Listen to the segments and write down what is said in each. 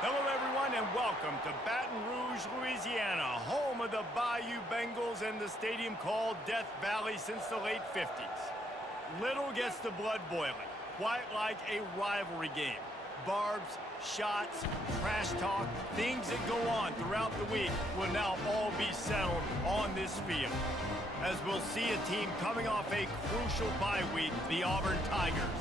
Hello, everyone, and welcome to Baton Rouge, Louisiana, home of the Bayou Bengals and the stadium called Death Valley since the late 50s. Little gets the blood boiling, quite like a rivalry game. Barbs, shots, trash talk, things that go on throughout the week will now all be settled on this field. As we'll see a team coming off a crucial bye week, the Auburn Tigers,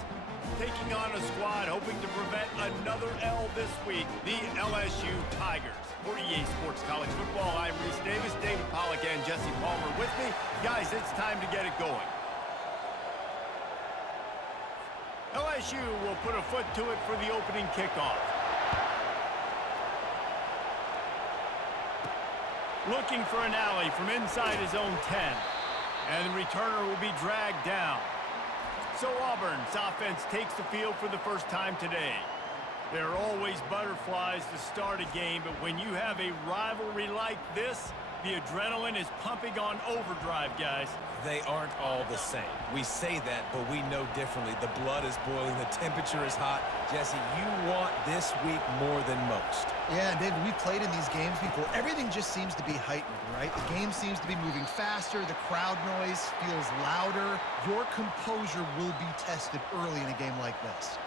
taking on a squad hoping to prevent another L this week, the LSU Tigers. For EA Sports College Football, I'm Reese Davis, David Pollack, and Jesse Palmer with me. Guys, it's time to get it going. LSU will put a foot to it for the opening kickoff. Looking for an alley from inside his own 10. And the returner will be dragged down. So Auburn's offense takes the field for the first time today. There are always butterflies to start a game, but when you have a rivalry like this, the adrenaline is pumping on overdrive, guys. They aren't all the same. We say that, but we know differently. The blood is boiling. The temperature is hot. Jesse, you want this week more than most. Yeah, David, we played in these games before. Everything just seems to be heightened, right? The game seems to be moving faster. The crowd noise feels louder. Your composure will be tested early in a game like this.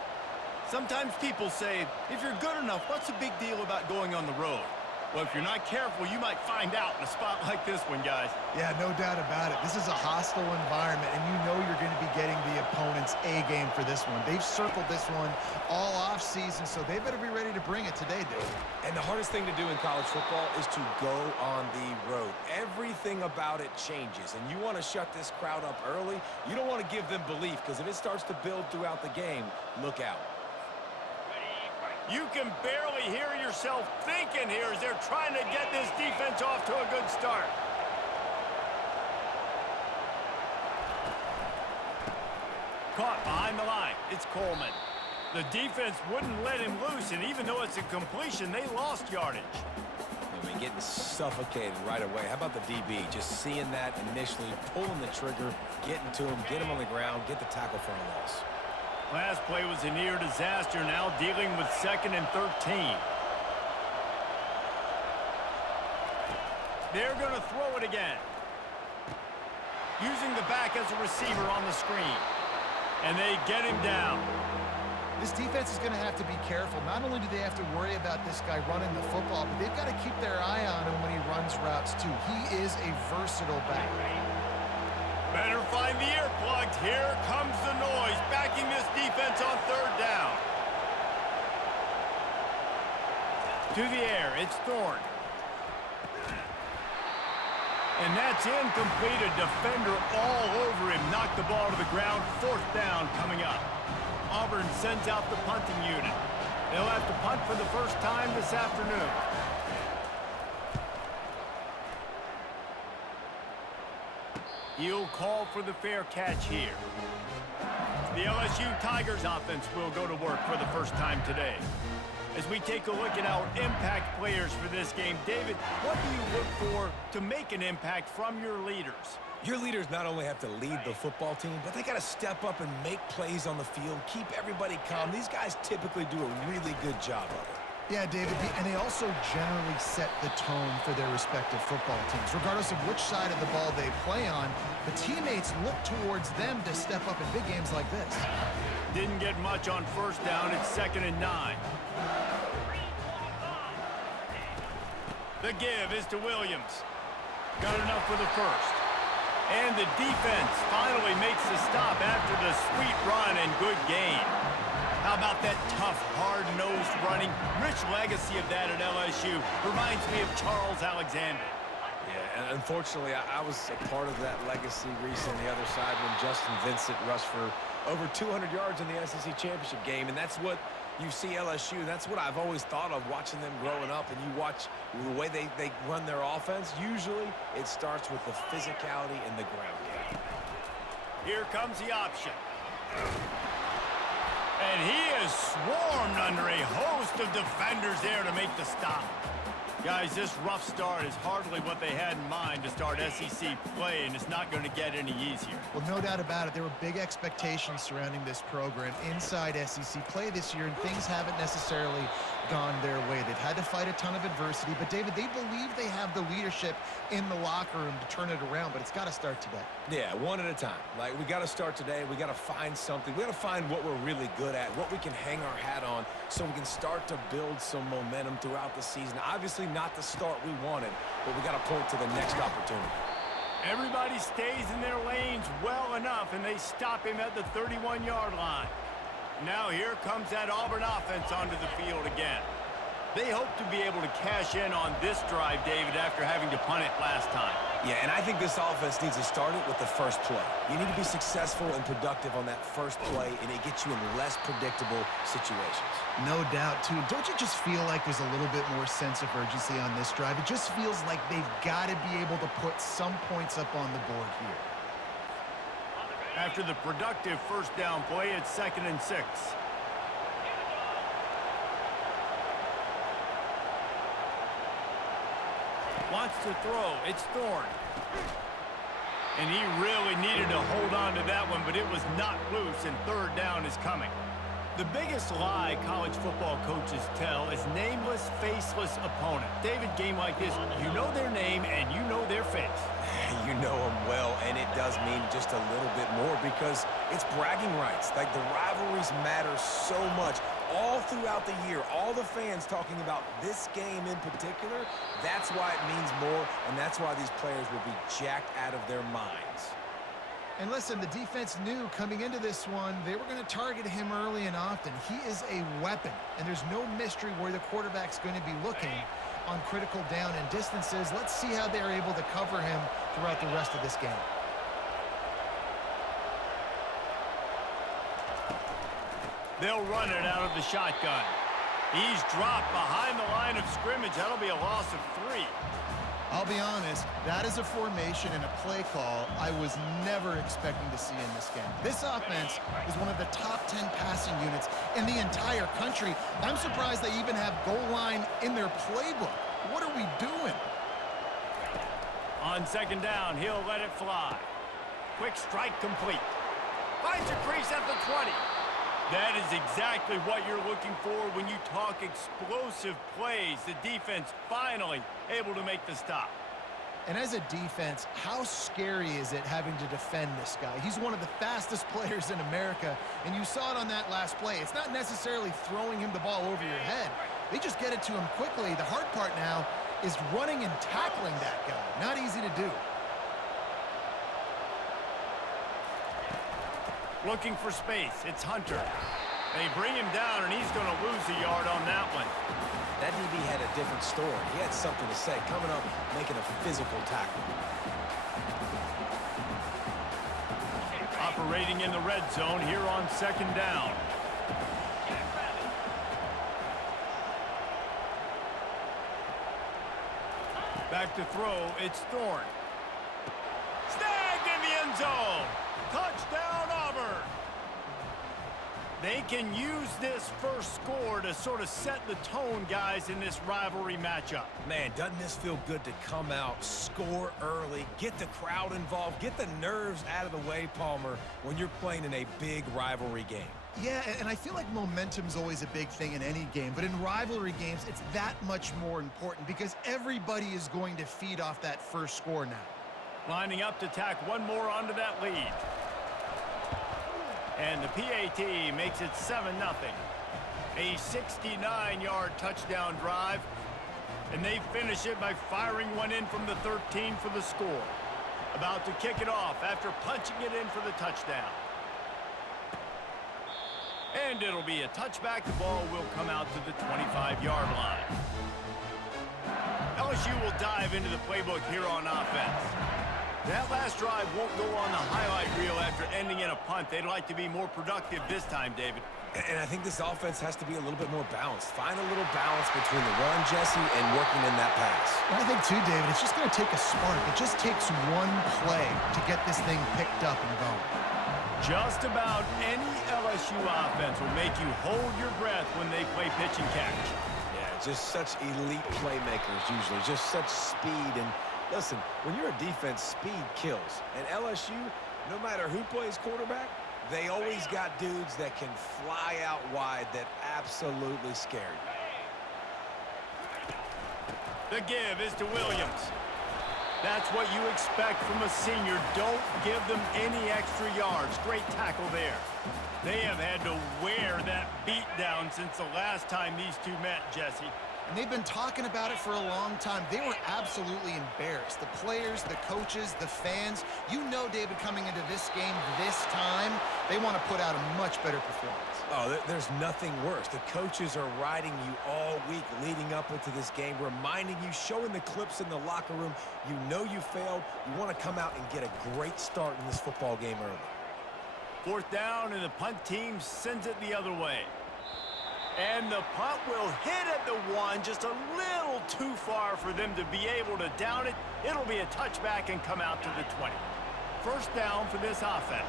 Sometimes people say, if you're good enough, what's the big deal about going on the road? Well, if you're not careful, you might find out in a spot like this one, guys. Yeah, no doubt about it. This is a hostile environment, and you know you're going to be getting the opponent's A game for this one. They've circled this one all offseason, so they better be ready to bring it today, Dave. And the hardest thing to do in college football is to go on the road. Everything about it changes, and you want to shut this crowd up early. You don't want to give them belief, because if it starts to build throughout the game, look out. You can barely hear yourself thinking here as they're trying to get this defense off to a good start. Caught behind the line. It's Coleman. The defense wouldn't let him loose, and even though it's a completion, they lost yardage. I mean, getting suffocated right away. How about the DB? Just seeing that initially, pulling the trigger, getting to him, get him on the ground, get the tackle for a loss. Last play was a near disaster, now dealing with 2nd and 13. They're going to throw it again. Using the back as a receiver on the screen. And they get him down. This defense is going to have to be careful. Not only do they have to worry about this guy running the football, but they've got to keep their eye on him when he runs routes, too. He is a versatile back. Better find the earplugs. Here comes the noise, backing this defense on 3rd down. To the air, it's Thorne. And that's incomplete. A defender all over him. Knocked the ball to the ground. 4th down coming up. Auburn sends out the punting unit. They'll have to punt for the first time this afternoon. He'll call for the fair catch here. The LSU Tigers offense will go to work for the first time today. As we take a look at our impact players for this game, David, what do you look for to make an impact from your leaders? Your leaders not only have to lead the football team, but they got to step up and make plays on the field, keep everybody calm. These guys typically do a really good job of it. Yeah, David, and they also generally set the tone for their respective football teams. Regardless of which side of the ball they play on, the teammates look towards them to step up in big games like this. Didn't get much on 1st down. It's 2nd and 9. The give is to Williams. Got enough for the 1st. And the defense finally makes the stop after the sweet run and good gain. How about that tough, hard-nosed running? Rich legacy of that at LSU. Reminds me of Charles Alexander. Yeah, and unfortunately, I was a part of that legacy, Reese, on the other side when Justin Vincent rushed for over 200 yards in the SEC championship game, and that's what you see LSU. That's what I've always thought of watching them growing up, and you watch the way they run their offense. Usually, it starts with the physicality in the ground game. Here comes the option. And he is swarmed under a host of defenders there to make the stop. Guys, this rough start is hardly what they had in mind to start SEC play, and it's not going to get any easier. Well, no doubt about it. There were big expectations surrounding this program inside SEC play this year, and things haven't necessarily gone their way. had to fight a ton of adversity. But, David, they believe they have the leadership in the locker room to turn it around, but it's got to start today. Yeah, one at a time. Like, we got to start today. We got to find something. We got to find what we're really good at, what we can hang our hat on so we can start to build some momentum throughout the season. Obviously not the start we wanted, but we got to point to the next opportunity. Everybody stays in their lanes well enough, and they stop him at the 31-yard line. Now here comes that Auburn offense onto the field again. They hope to be able to cash in on this drive, David, after having to punt it last time. Yeah, and I think this offense needs to start it with the first play. You need to be successful and productive on that first play, and it gets you in less predictable situations. No doubt, too. Don't you just feel like there's a little bit more sense of urgency on this drive? It just feels like they've got to be able to put some points up on the board here. After the productive first down play, it's 2nd and 6. Wants to throw. It's Thorne. And he really needed to hold on to that one, but it was not loose, and 3rd down is coming. The biggest lie college football coaches tell is nameless, faceless opponent. David, game like this, you know their name and you know their face. You know them well, and it does mean just a little bit more because it's bragging rights. Like, the rivalries matter so much. All throughout the year, all the fans talking about this game in particular, that's why it means more, and that's why these players will be jacked out of their minds. And listen, the defense knew coming into this one, they were going to target him early and often. He is a weapon, and there's no mystery where the quarterback's going to be looking on critical down and distances. Let's see how they're able to cover him throughout the rest of this game. They'll run it out of the shotgun. He's dropped behind the line of scrimmage. That'll be a loss of 3. I'll be honest, that is a formation and a play call I was never expecting to see in this game. This offense is one of the top 10 passing units in the entire country. I'm surprised they even have goal line in their playbook. What are we doing? On 2nd down, he'll let it fly. Quick strike complete. Finds a crease at the 20. That is exactly what you're looking for when you talk explosive plays. The defense finally able to make the stop. And as a defense, how scary is it having to defend this guy? He's one of the fastest players in America, and you saw it on that last play. It's not necessarily throwing him the ball over your head. They just get it to him quickly. The hard part now is running and tackling that guy. Not easy to do. Looking for space. It's Hunter. They bring him down, and he's going to lose a yard on that one. That DB had a different story. He had something to say, coming up, making a physical tackle. Operating in the red zone here on 2nd down. Back to throw. It's Thorne. Snagged in the end zone. Touchdown, Auburn. They can use this first score to sort of set the tone, guys, in this rivalry matchup. Man, doesn't this feel good to come out, score early, get the crowd involved, get the nerves out of the way, Palmer, when you're playing in a big rivalry game? Yeah, and I feel like momentum's always a big thing in any game, but in rivalry games, it's that much more important because everybody is going to feed off that first score now. Lining up to tack one more onto that lead. And the PAT makes it 7-0. A 69-yard touchdown drive. And they finish it by firing one in from the 13 for the score. About to kick it off after punching it in for the touchdown. And it'll be a touchback. The ball will come out to the 25-yard line. LSU will dive into the playbook here on offense. That last drive won't go on the highlight reel after ending in a punt. They'd like to be more productive this time, David. And I think this offense has to be a little bit more balanced. Find a little balance between the run, Jesse, and working in that pass. And I think, too, David, it's just going to take a spark. It just takes one play to get this thing picked up and going. Just about any LSU offense will make you hold your breath when they play pitch and catch. Yeah, just such elite playmakers usually, just such speed. And listen, when you're a defense, speed kills. And LSU, no matter who plays quarterback, they always got dudes that can fly out wide that absolutely scare you. The give is to Williams. That's what you expect from a senior. Don't give them any extra yards. Great tackle there. They have had to wear that beat down since the last time these two met, Jesse. And they've been talking about it for a long time. They were absolutely embarrassed. The players, the coaches, the fans. You know, David, coming into this game this time, they want to put out a much better performance. Oh, there's nothing worse. The coaches are riding you all week leading up into this game, reminding you, showing the clips in the locker room. You know you failed. You want to come out and get a great start in this football game early. Fourth down, and the punt team sends it the other way. And the punt will hit at the 1, just a little too far for them to be able to down it. It'll be a touchback and come out to the 20. First down for this offense.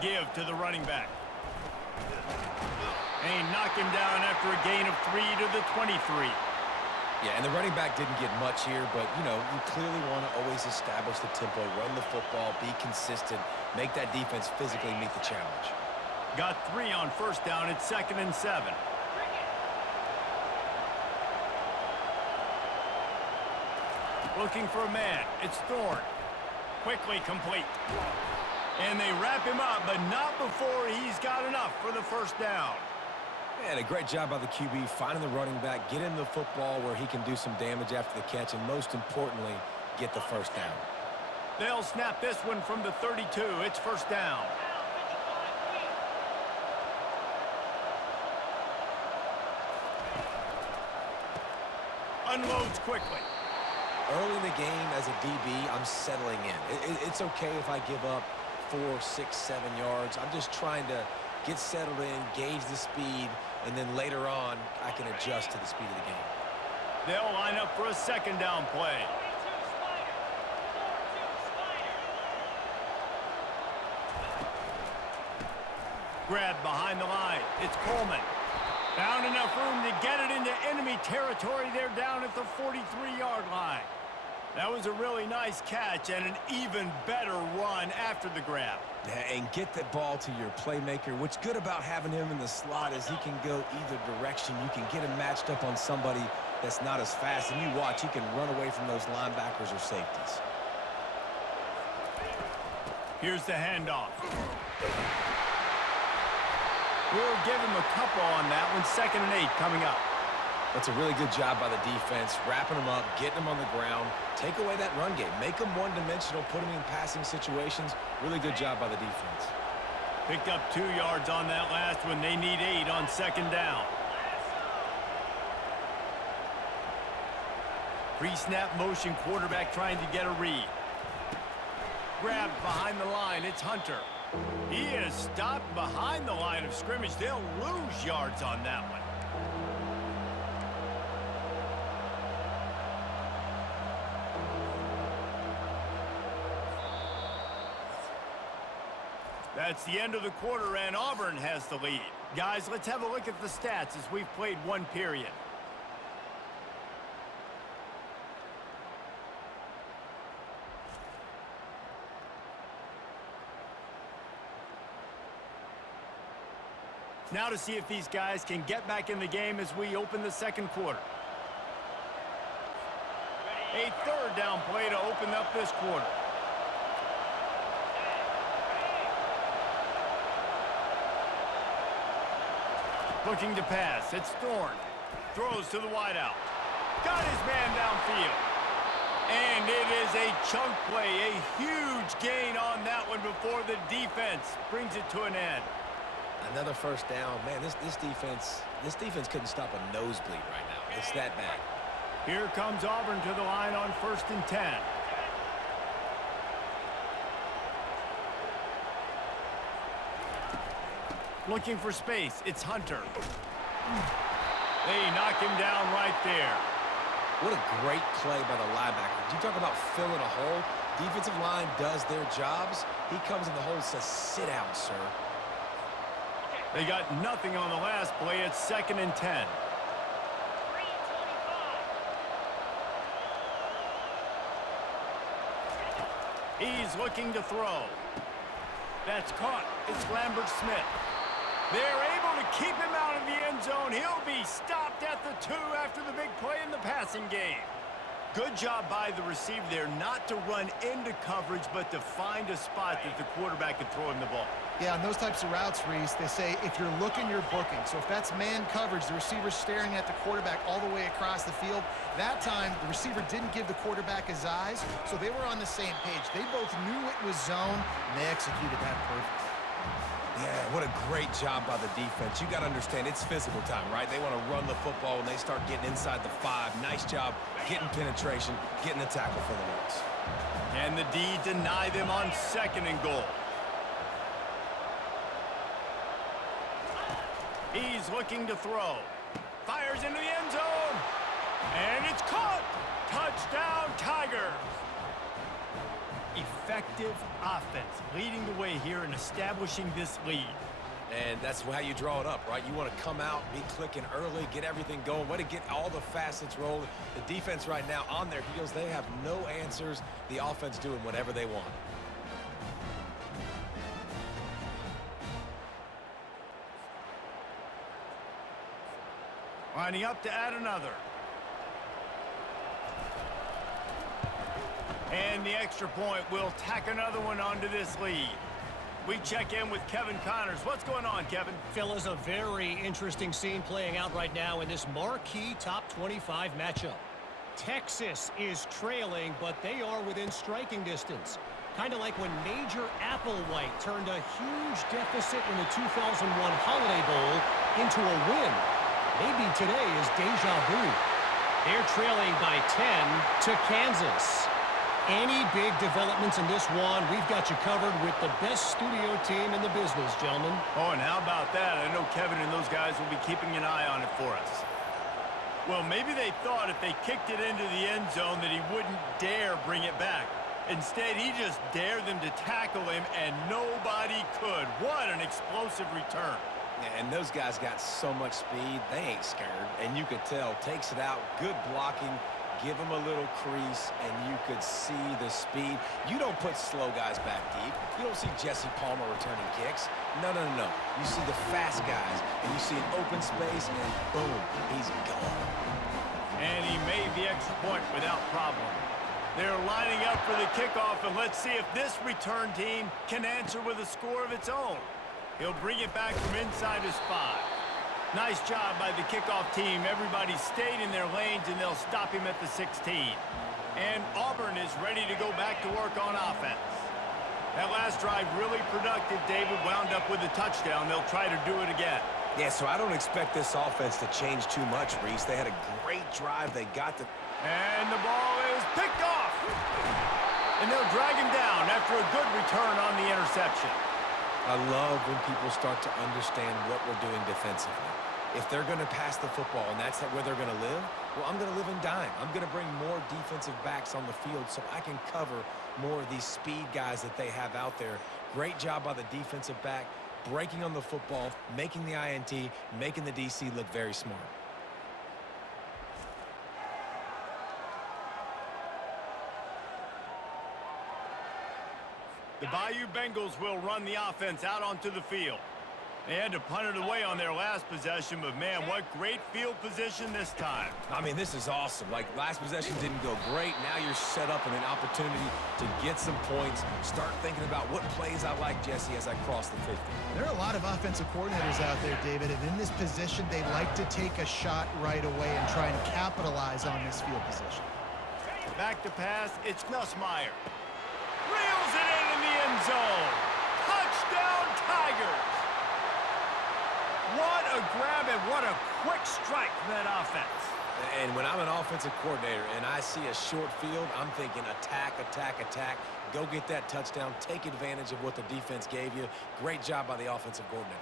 Give to the running back. And he knocked him down after a gain of 3 to the 23. Yeah, and the running back didn't get much here, but, you know, you clearly want to always establish the tempo, run the football, be consistent, make that defense physically meet the challenge. Got 3 on first down. It's 2nd and 7. Looking for a man. It's Thorne. Quickly complete. And they wrap him up, but not before he's got enough for the first down. And a great job by the QB finding the running back, get him the football where he can do some damage after the catch, and most importantly, get the first down. They'll snap this one from the 32. It's first down. Unloads quickly. Early in the game as a DB, I'm settling in. It's okay if I give up 4, 6, 7 yards. I'm just trying to get settled in, gauge the speed, and then later on, I can adjust to the speed of the game. They'll line up for a second down play. Grab behind the line. It's Coleman. Found enough room to get it into enemy territory. They're down at the 43-yard line. That was a really nice catch and an even better run after the grab. Yeah, and get the ball to your playmaker. What's good about having him in the slot is he can go either direction. You can get him matched up on somebody that's not as fast, and you watch, he can run away from those linebackers or safeties. Here's the handoff. We'll give him a couple on that one. 2nd and 8 coming up. That's a really good job by the defense, wrapping them up, getting them on the ground. Take away that run game. Make them one-dimensional, put them in passing situations. Really good job by the defense. Picked up 2 yards on that last one. They need 8 on 2nd down. Pre-snap motion, quarterback trying to get a read. Grabbed behind the line. It's Hunter. He is stopped behind the line of scrimmage. They'll lose yards on that one. That's the end of the quarter, and Auburn has the lead. Guys, let's have a look at the stats as we've played one period. Now to see if these guys can get back in the game as we open the second quarter. A 3rd down play to open up this quarter. Looking to pass. It's Thorne. Throws to the wideout. Got his man downfield. And it is a chunk play. A huge gain on that one before the defense brings it to an end. Another first down. Man, this defense couldn't stop a nosebleed right now. It's that bad. Here comes Auburn to the line on 1st and 10. Looking for space. It's Hunter. They knock him down right there. What a great play by the linebacker. You talk about filling a hole. Defensive line does their jobs. He comes in the hole and says, sit down, sir. They got nothing on the last play. It's 2nd and 10. He's looking to throw. That's caught. It's Lambert Smith. They're able to keep him out of the end zone. He'll be stopped at the 2 after the big play in the passing game. Good job by the receiver there not to run into coverage, but to find a spot that the quarterback can throw him the ball. Yeah, on those types of routes, Reese, they say if you're looking, you're booking. So if that's man coverage, the receiver's staring at the quarterback all the way across the field. That time, the receiver didn't give the quarterback his eyes, so they were on the same page. They both knew it was zone, and they executed that perfectly. Yeah, what a great job by the defense. You got to understand, it's physical time, right? They want to run the football when they start getting inside the 5. Nice job getting penetration, getting the tackle for the loss. And the D deny them on 2nd and goal. He's looking to throw. Fires into the end zone. And it's caught. Touchdown, Tigers. Effective offense leading the way here and establishing this lead. And that's how you draw it up, right? You want to come out, be clicking early, get everything going, way to get all the facets rolling. The defense right now on their heels, they have no answers. The offense doing whatever they want. Lining up to add another. And the extra point will tack another one onto this lead. We check in with Kevin Connors. What's going on, Kevin? Fellas, a very interesting scene playing out right now in this marquee top 25 matchup. Texas is trailing, but they are within striking distance. Kind of like when Major Applewhite turned a huge deficit in the 2001 Holiday Bowl into a win. Maybe today is deja vu. They're trailing by 10 to Kansas. Any big developments in this one, we've got you covered with the best studio team in the business, gentlemen. Oh, and how about that? I know Kevin and those guys will be keeping an eye on it for us. Well, maybe they thought if they kicked it into the end zone that he wouldn't dare bring it back. Instead, he just dared them to tackle him, and nobody could. What an explosive return. Yeah, and those guys got so much speed, they ain't scared. And you could tell, takes it out, good blocking, give them a little crease, and you could see the speed. You don't put slow guys back deep. You don't see Jesse Palmer returning kicks. No, no, no, no. You see the fast guys, and you see an open space, and boom, he's gone. And he made the extra point without problem. They're lining up for the kickoff, and let's see if this return team can answer with a score of its own. He'll bring it back from inside his 5. Nice job by the kickoff team. Everybody stayed in their lanes, and they'll stop him at the 16. And Auburn is ready to go back to work on offense. That last drive really productive. David wound up with a touchdown. They'll try to do it again. Yeah, so I don't expect this offense to change too much, Reese. They had a great drive. They got the... And the ball is picked off. And they'll drag him down after a good return on the interception. I love when people start to understand what we're doing defensively. If they're going to pass the football and that's where they're going to live, well, I'm going to live in dime. I'm going to bring more defensive backs on the field so I can cover more of these speed guys that they have out there. Great job by the defensive back, breaking on the football, making the INT, making the DC look very smart. The Bayou Bengals will run the offense out onto the field. They had to punt it away on their last possession, but man, what great field position this time. I mean, this is awesome. Like, last possession didn't go great. Now you're set up in an opportunity to get some points. Start thinking about what plays I like, Jesse, as I cross the 50. There are a lot of offensive coordinators out there, David, and in this position, they like to take a shot right away and try and capitalize on this field position. Back to pass, it's Nussmeier. Reels it in the end zone. Touchdown, Tigers. What a grab and what a quick strike from that offense. And when I'm an offensive coordinator and I see a short field, I'm thinking attack, attack, attack. Go get that touchdown. Take advantage of what the defense gave you. Great job by the offensive coordinator.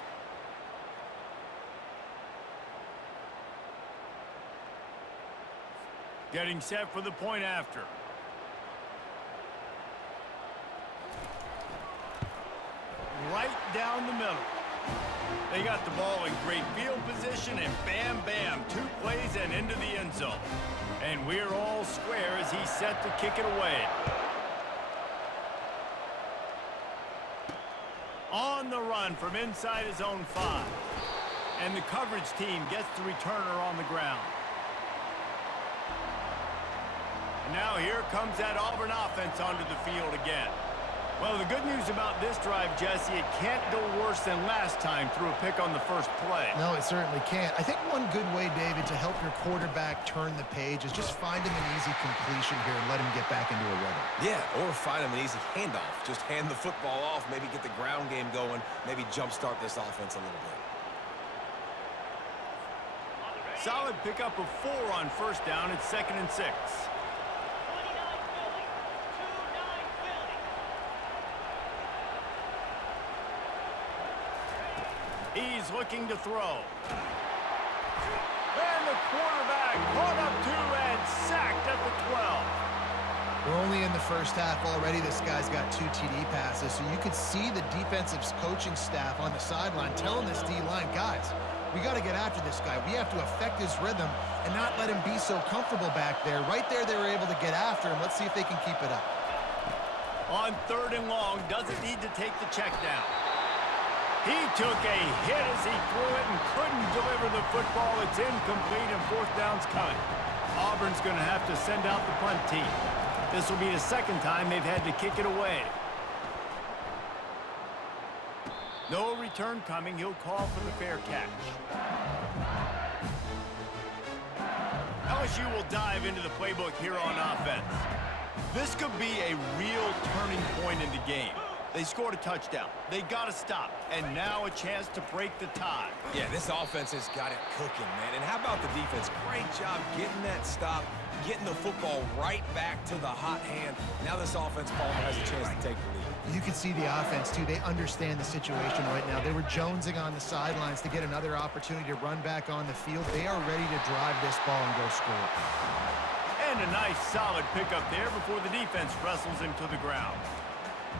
Getting set for the point after. Right down the middle. They got the ball in great field position, and bam, bam, 2 plays and into the end zone. And we're all square as he's set to kick it away. On the run from inside his own 5. And the coverage team gets the returner on the ground. And now here comes that Auburn offense onto the field again. Well, the good news about this drive, Jesse, it can't go worse than last time through a pick on the first play. No, it certainly can't. I think one good way, David, to help your quarterback turn the page is just find him an easy completion here and let him get back into a rhythm. Yeah, or find him an easy handoff. Just hand the football off, maybe get the ground game going, maybe jumpstart this offense a little bit. Solid pickup of 4 on first down. It's 2nd and 6. He's looking to throw. And the quarterback caught up to and sacked at the 12. We're only in the first half already. This guy's got 2 TD passes, so you could see the defensive coaching staff on the sideline telling this D-line, guys, we got to get after this guy. We have to affect his rhythm and not let him be so comfortable back there. Right there, they were able to get after him. Let's see if they can keep it up. On 3rd and long, doesn't need to take the check down. He took a hit as he threw it and couldn't deliver the football. It's incomplete and 4th down's coming. Auburn's going to have to send out the punt team. This will be the 2nd time they've had to kick it away. No return coming. He'll call for the fair catch. LSU will dive into the playbook here on offense. This could be a real turning point in the game. They scored a touchdown. They got to stop. And now a chance to break the tie. Yeah, this offense has got it cooking, man. And how about the defense? Great job getting that stop, getting the football right back to the hot hand. Now this offense, Palmer, has a chance to take the lead. You can see the offense, too. They understand the situation right now. They were jonesing on the sidelines to get another opportunity to run back on the field. They are ready to drive this ball and go score. And a nice, solid pickup there before the defense wrestles him to the ground.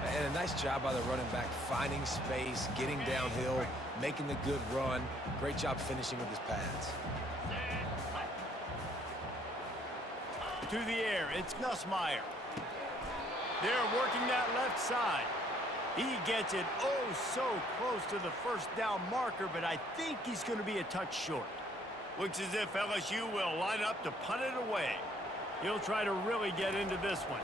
And a nice job by the running back, finding space, getting downhill, making the good run. Great job finishing with his pads. To the air, it's Nussmeier. They're working that left side. He gets it oh so close to the 1st down marker, but I think he's going to be a touch short. Looks as if LSU will line up to punt it away. He'll try to really get into this one.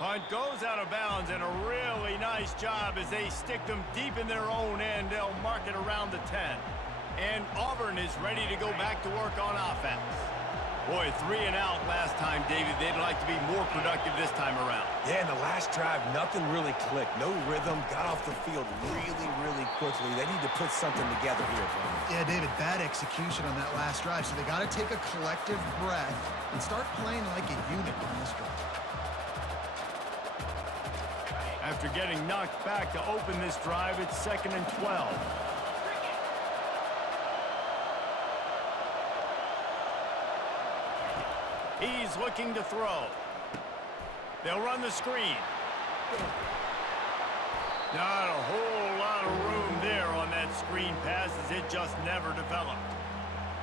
Punt goes out of bounds, and a really nice job as they stick them deep in their own end. They'll mark it around the 10. And Auburn is ready to go back to work on offense. Boy, 3 and out last time, David. They'd like to be more productive this time around. Yeah, in the last drive, nothing really clicked. No rhythm, got off the field really, really quickly. They need to put something together here, Palmer. Yeah, David, bad execution on that last drive, so they got to take a collective breath and start playing like a unit on this drive. After getting knocked back to open this drive, it's 2nd and 12. He's looking to throw. They'll run the screen. Not a whole lot of room there on that screen pass as it just never developed.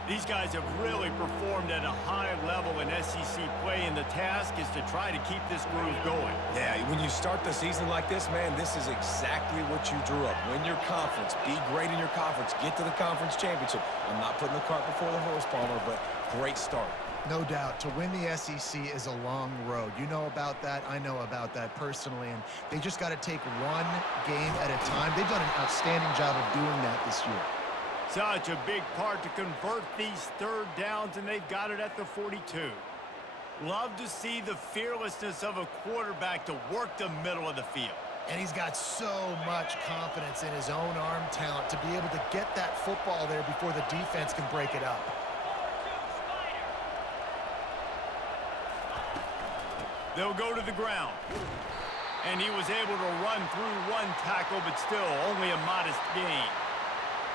These guys have really performed at a high level in SEC play, and the task is to try to keep this groove going. Yeah, when you start the season like this, man, this is exactly what you drew up. Win your conference. Be great in your conference. Get to the conference championship. I'm not putting the cart before the horse, Palmer, but great start. No doubt. To win the SEC is a long road. You know about that. I know about that personally. And they just got to take one game at a time. They've done an outstanding job of doing that this year. Such a big part to convert these 3rd downs, and they've got it at the 42. Love to see the fearlessness of a quarterback to work the middle of the field. And he's got so much confidence in his own arm talent to be able to get that football there before the defense can break it up. They'll go to the ground. And he was able to run through 1 tackle, but still only a modest gain.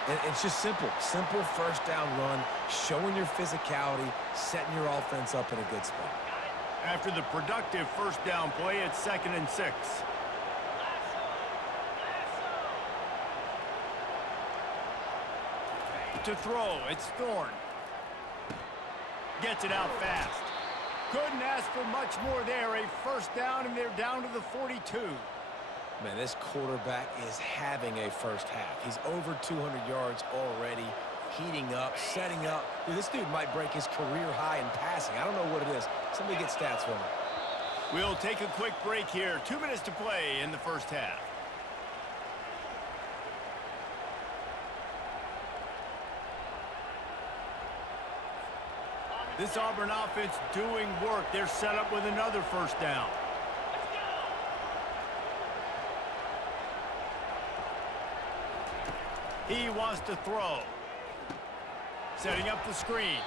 And it's just simple 1st down run, showing your physicality, setting your offense up in a good spot. After the productive 1st down play, it's 2nd and 6. To throw, it's Thorne. Gets it out fast. Couldn't ask for much more there. A first down, and they're down to the 42. Man, this quarterback is having a first half. He's over 200 yards already, heating up, setting up. Dude, this dude might break his career high in passing. I don't know what it is. Somebody get stats for me. We'll take a quick break here. 2 minutes to play in the first half. This Auburn offense doing work. They're set up with another first down. He wants to throw. Setting up the screen.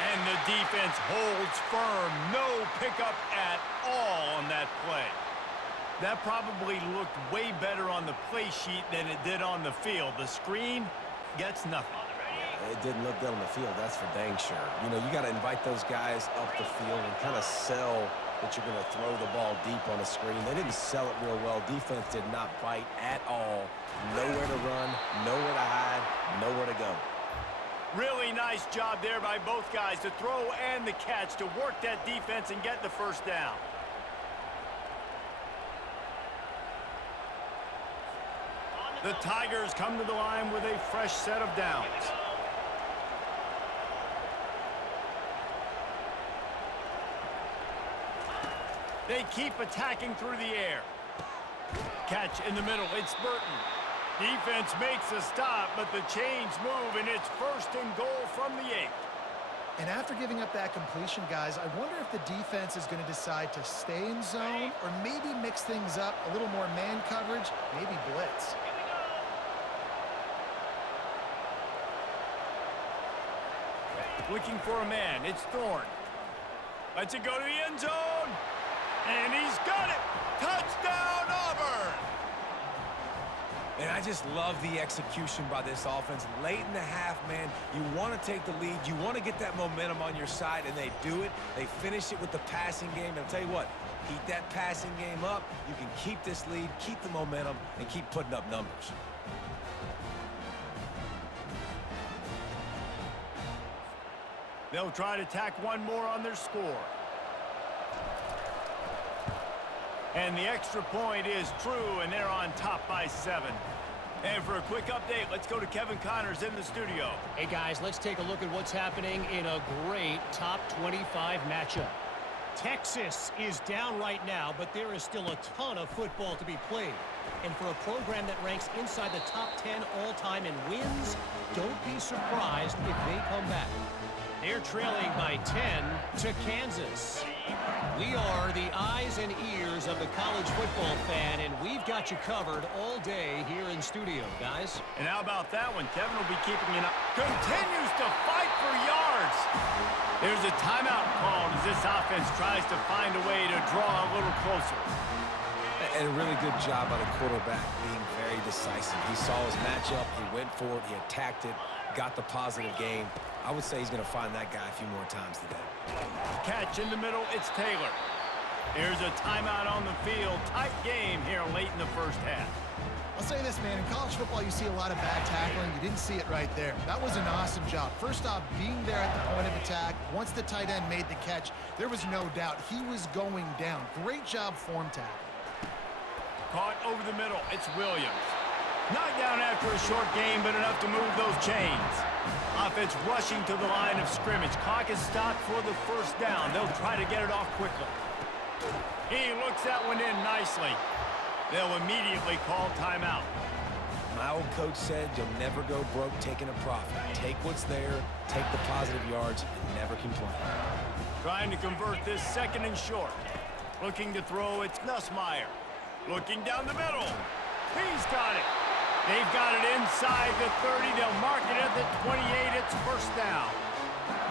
And the defense holds firm. No pickup at all on that play. That probably looked way better on the play sheet than it did on the field. The screen gets nothing. It didn't look good on the field, that's for dang sure. You know, you got to invite those guys up the field and kind of sell that you're going to throw the ball deep on the screen. They didn't sell it real well. Defense did not bite at all. Nowhere to run, nowhere to hide, nowhere to go. Really nice job there by both guys to throw and the catch to work that defense and get the first down. The Tigers come to the line with a fresh set of downs. They keep attacking through the air. Catch in the middle. It's Burton. Defense makes a stop, but the chains move, and it's 1st and goal from the 8. And after giving up that completion, guys, I wonder if the defense is going to decide to stay in zone or maybe mix things up, a little more man coverage, maybe blitz. Looking for a man. It's Thorne. Lets it go to the end zone. And he's got it. Touchdown, Auburn. And I just love the execution by this offense. Late in the half, man, you want to take the lead. You want to get that momentum on your side, and they do it. They finish it with the passing game. And I'll tell you what, keep that passing game up. You can keep this lead, keep the momentum, and keep putting up numbers. They'll try to tack one more on their score. And the extra point is true, and they're on top by 7. And for a quick update, let's go to Kevin Connors in the studio. Hey, guys, let's take a look at what's happening in a great top 25 matchup. Texas is down right now, but there is still a ton of football to be played. And for a program that ranks inside the top 10 all-time in wins, don't be surprised if they come back. They're trailing by 10 to Kansas. We are the eyes and ears of the college football fan, and we've got you covered all day here in studio, guys. And how about that one? Kevin will be keeping it up. Continues to fight for yards. There's a timeout called as this offense tries to find a way to draw a little closer. And a really good job by the quarterback being very decisive. He saw his matchup, he went for it, he attacked it, got the positive game. I would say he's going to find that guy a few more times today. Catch in the middle, it's Taylor. There's a timeout on the field. Tight game here late in the first half. I'll say this, man. In college football, you see a lot of bad tackling. You didn't see it right there. That was an awesome job. First off, being there at the point of attack. Once the tight end made the catch, there was no doubt he was going down. Great job form tackle. Caught over the middle, it's Williams. Knocked down after a short game, but enough to move those chains. Offense rushing to the line of scrimmage. Clock is stopped for the first down. They'll try to get it off quickly. He looks that one in nicely. They'll immediately call timeout. My old coach said you'll never go broke taking a profit. Take what's there, take the positive yards, and never complain. Trying to convert this 2nd and short. Looking to throw, it's Nussmeier. Looking down the middle. He's got it. They've got it inside the 30. They'll mark it at the 28. It's first down.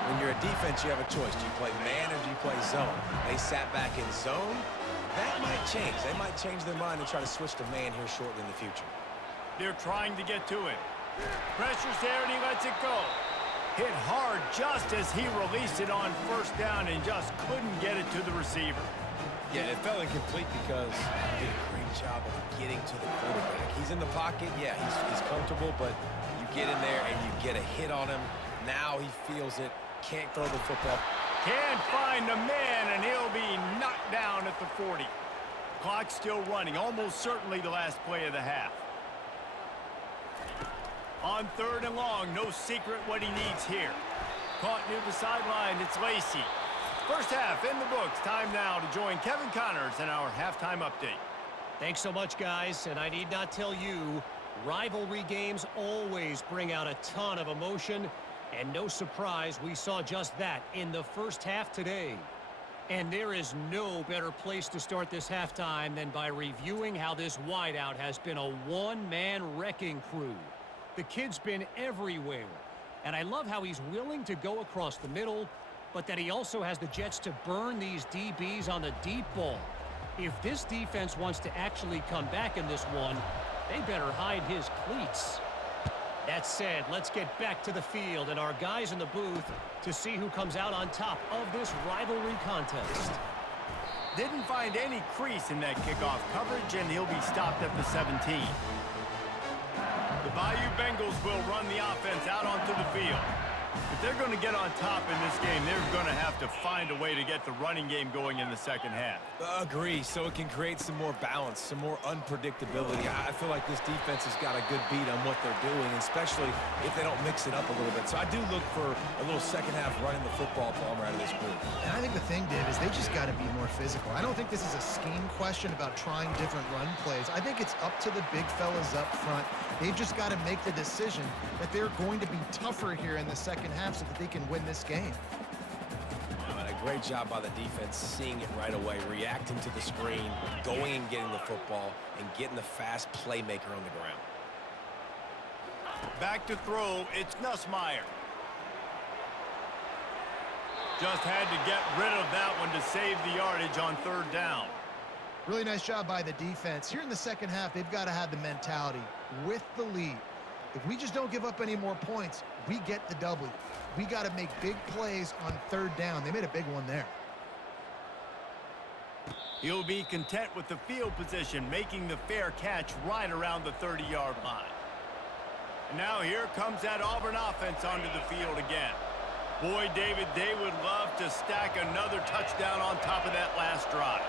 When you're a defense, you have a choice. Do you play man or do you play zone? They sat back in zone. That might change. They might change their mind and try to switch to man here shortly in the future. They're trying to get to him. Pressure's there, and he lets it go. Hit hard just as he released it on first down and just couldn't get it to the receiver. Yeah, it felt incomplete because he did a great job of getting to the quarterback. He's in the pocket. Yeah, he's comfortable, but you get in there and you get a hit on him. Now he feels it. Can't throw the football. Can't find the man, and he'll be knocked down at the 40. Clock still running, almost certainly the last play of the half. On 3rd and long, no secret what he needs here. Caught near the sideline, it's Lacey. First half in the books. Time now to join Kevin Connors in our halftime update. Thanks so much, guys, and I need not tell you, rivalry games always bring out a ton of emotion, and no surprise we saw just that in the first half today. And there is no better place to start this halftime than by reviewing how this wideout has been a one-man wrecking crew. The kid's been everywhere, and I love how he's willing to go across the middle, but that he also has the jets to burn these DBs on the deep ball. If this defense wants to actually come back in this one, they better hide his cleats. That said, let's get back to the field and our guys in the booth to see who comes out on top of this rivalry contest. Didn't find any crease in that kickoff coverage, and he'll be stopped at the 17. The Bayou Bengals will run the offense out onto the field. If they're going to get on top in this game, they're going to have to find a way to get the running game going in the second half. Agree, so it can create some more balance, some more unpredictability. I feel like this defense has got a good beat on what they're doing, especially if they don't mix it up a little bit. So I do look for a little second half running the football Palmer out of this group. And I think the thing, Dave, is they just got to be more physical. I don't think this is a scheme question about trying different run plays. I think it's up to the big fellas up front. They've just got to make the decision that they're going to be tougher here in the second half so that they can win this game. A great job by the defense, seeing it right away, reacting to the screen, going and getting the football, and getting the fast playmaker on the ground. Back to throw, it's Nussmeier. Just had to get rid of that one to save the yardage on 3rd down. Really nice job by the defense. Here in the second half, they've got to have the mentality with the lead. If we just don't give up any more points, we get the W. We got to make big plays on 3rd down. They made a big one there. He'll be content with the field position, making the fair catch right around the 30-yard line. And now here comes that Auburn offense onto the field again. Boy, David, they would love to stack another touchdown on top of that last drive.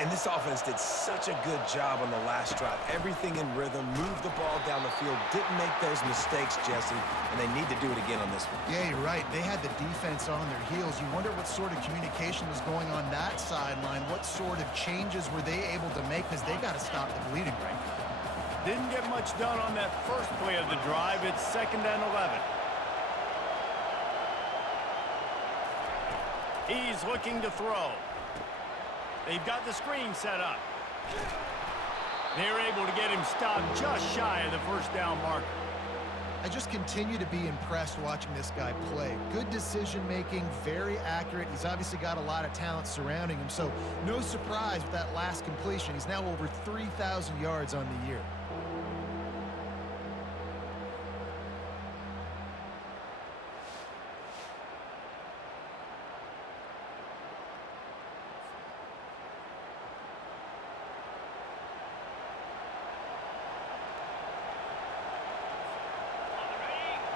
And this offense did such a good job on the last drive. Everything in rhythm, moved the ball down the field, didn't make those mistakes, Jesse, and they need to do it again on this one. Yeah, you're right. They had the defense on their heels. You wonder what sort of communication was going on that sideline. What sort of changes were they able to make, because they got to stop the bleeding right now. Didn't get much done on that first play of the drive. It's 2nd and 11. He's looking to throw. They've got the screen set up. They're able to get him stopped just shy of the 1st down marker. I just continue to be impressed watching this guy play. Good decision-making, very accurate. He's obviously got a lot of talent surrounding him, so no surprise with that last completion. He's now over 3,000 yards on the year.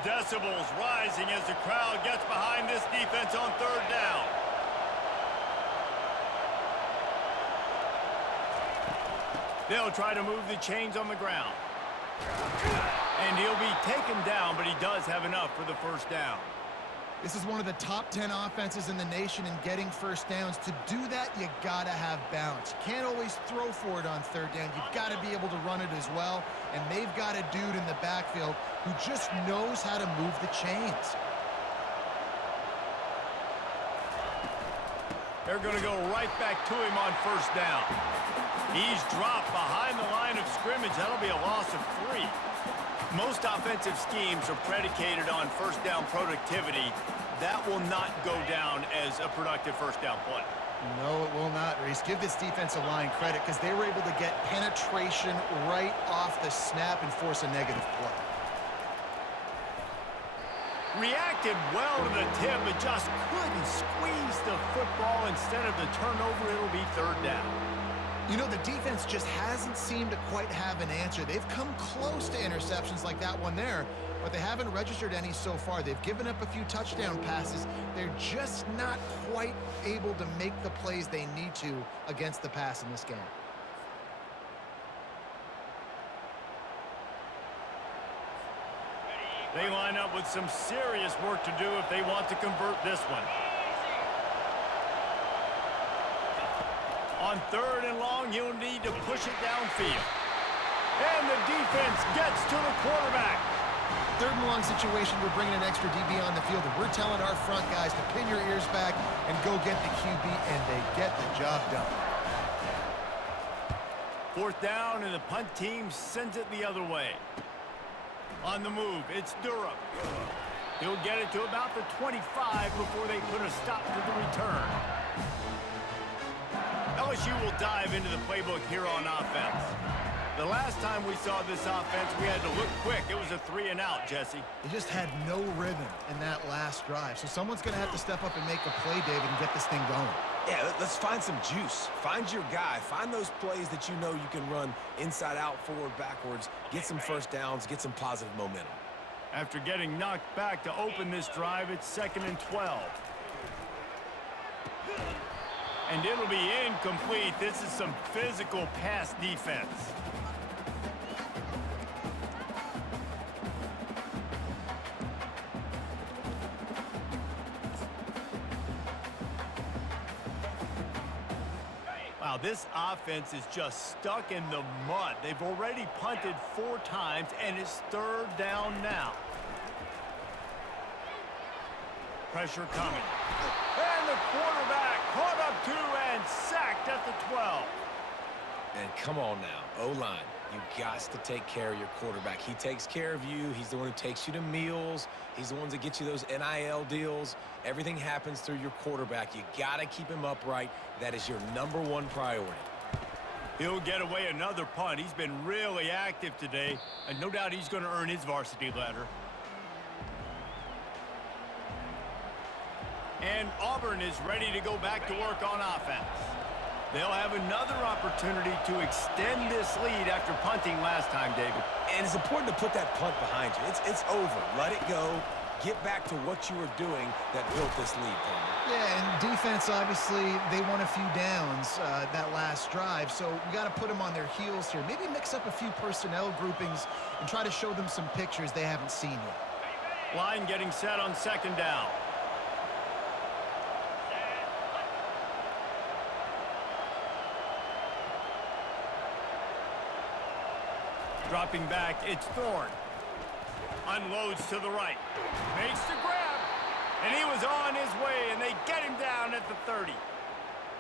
Decibels rising as the crowd gets behind this defense on 3rd down. They'll try to move the chains on the ground. And he'll be taken down, but he does have enough for the 1st down. This is one of the top 10 offenses in the nation in getting 1st downs. To do that, you got to have balance. You can't always throw for it on 3rd down. You've got to be able to run it as well. And they've got a dude in the backfield who just knows how to move the chains. They're going to go right back to him on 1st down. He's dropped behind the line of scrimmage. That'll be a loss of 3. Most offensive schemes are predicated on 1st down productivity. That will not go down as a productive 1st down play. No, it will not, Reese. Give this defensive line credit because they were able to get penetration right off the snap and force a negative play. Reacted well to the tip, but just couldn't squeeze the football. Instead of the turnover, it'll be 3rd down. You know, the defense just hasn't seemed to quite have an answer. They've come close to interceptions like that one there, but they haven't registered any so far. They've given up a few touchdown passes. They're just not quite able to make the plays they need to against the pass in this game. They line up with some serious work to do if they want to convert this one. On 3rd and long, he'll need to push it downfield. And the defense gets to the quarterback. 3rd and long situation, we're bringing an extra DB on the field, and we're telling our front guys to pin your ears back and go get the QB, and they get the job done. 4th down, and the punt team sends it the other way. On the move, it's Durham. He'll get it to about the 25 before they put a stop to the return. LSU will dive into the playbook here on offense. The last time we saw this offense, we had to look quick. It was a 3-and-out, Jesse. They just had no rhythm in that last drive. So someone's going to have to step up and make a play, David, and get this thing going. Yeah, let's find some juice. Find your guy. Find those plays that you know you can run inside out, forward, backwards. Get some first downs. Get some positive momentum. After getting knocked back to open this drive, it's 2nd and 12. And it'll be incomplete. This is some physical pass defense. Wow, this offense is just stuck in the mud. They've already punted 4 times, and it's 3rd down now. Pressure coming. And the quarterback caught up 2 and sacked at the 12. And come on now, O-line. You got to take care of your quarterback. He takes care of you. He's the one who takes you to meals. He's the one that gets you those NIL deals. Everything happens through your quarterback. You got to keep him upright. That is your #1 priority. He'll get away another punt. He's been really active today, and no doubt he's going to earn his varsity letter. And Auburn is ready to go back to work on offense. They'll have another opportunity to extend this lead after punting last time, David. And it's important to put that punt behind you. It's over. Let it go. Get back to what you were doing that built this lead, Palmer. Yeah, and defense, obviously, they won a few downs that last drive, so we got to put them on their heels here. Maybe mix up a few personnel groupings and try to show them some pictures they haven't seen yet. Line getting set on 2nd down. Dropping back, it's Thorne. Unloads to the right. Makes the grab. And he was on his way, and they get him down at the 30.